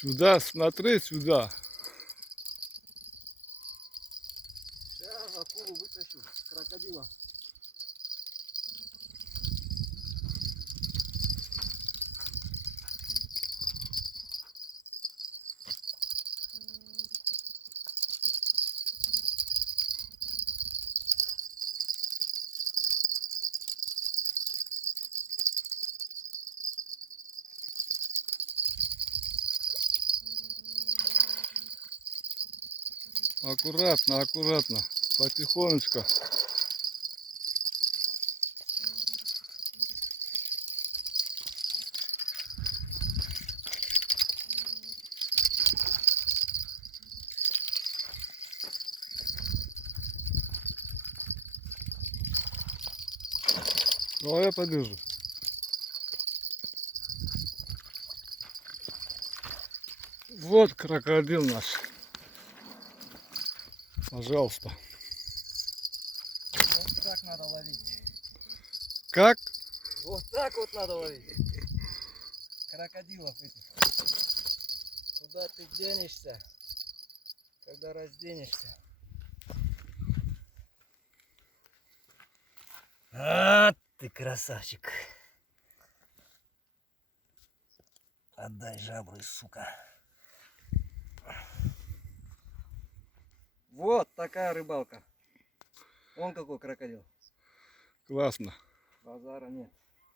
Сюда, смотри, сюда. Сейчас акулу вытащу, крокодила. Аккуратно, аккуратно, потихонечку. Ну, а я подержу. Вот крокодил наш. Пожалуйста. Вот так надо ловить. Как? Вот так вот надо ловить. Крокодилов этих. Куда ты денешься, когда разденешься? А, ты красавчик. Отдай жабры, сука. Вот такая рыбалка. Вон какой крокодил. Классно. Базара нет.